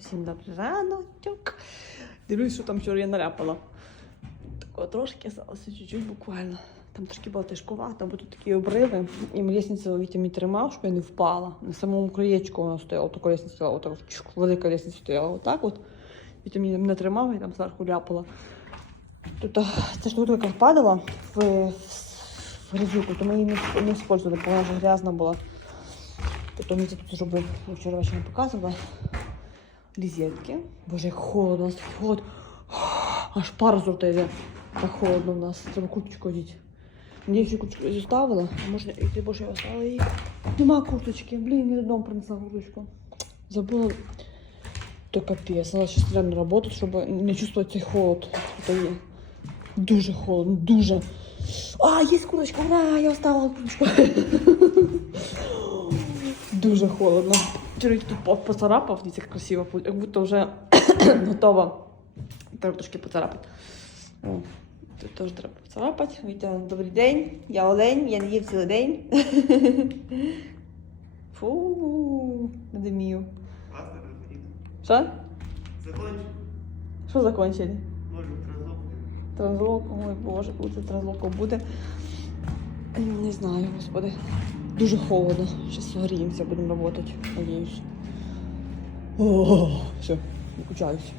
Всім добрий раночок. Дивлюсь, що там вчора я наляпала. Такого трошки залишилося чуть-чуть буквально. Там трошки було тяжкувато, бо тут такі обриви. І лісниця Вітя мені тримав, щоб я не впала. На самому краєчку вона стояла, така лісниця отак, велика лісниця стояла отак от. Вітя мені мене тримав і там зверху ляпала. Тут ця штука впадала в, в грязюку, то ми її не, не використовували, бо вона вже грязна була. Я це тут зробив, я вчора вечором показувала. Лізетки. Боже, як холодно, настільки холод. Аж пар з рота йде. Так холодно в нас. Треба курточку одіти. Мені ще курточку зіставила. А може, і ти боже, я оставила її. Нема курточки. Блін, я додому принесла курточку. Забула. То капець. Треба ще реально працювати, щоб не чувствувати цей холод. То є. Дуже холодно, дуже. А, є курточка, ура, я оставила курточку. Дуже холодно. Вчора тут поцарапав, дивіться, як красиво, як будто вже готова. Треба трошки поцарапати. О, тут теж треба поцарапати. Вітя, добрий день. Я Олень, я не їв цілий день. Фу, не димію. Класно. Що? Закончив. Що закончили? Може, разок. Транзлок, ой боже, коли це транзлоку буде. Не знаю, господи. Дуже холодно. Зараз согріємося, будемо працювати, надіюсь. О, все, виключаюсь.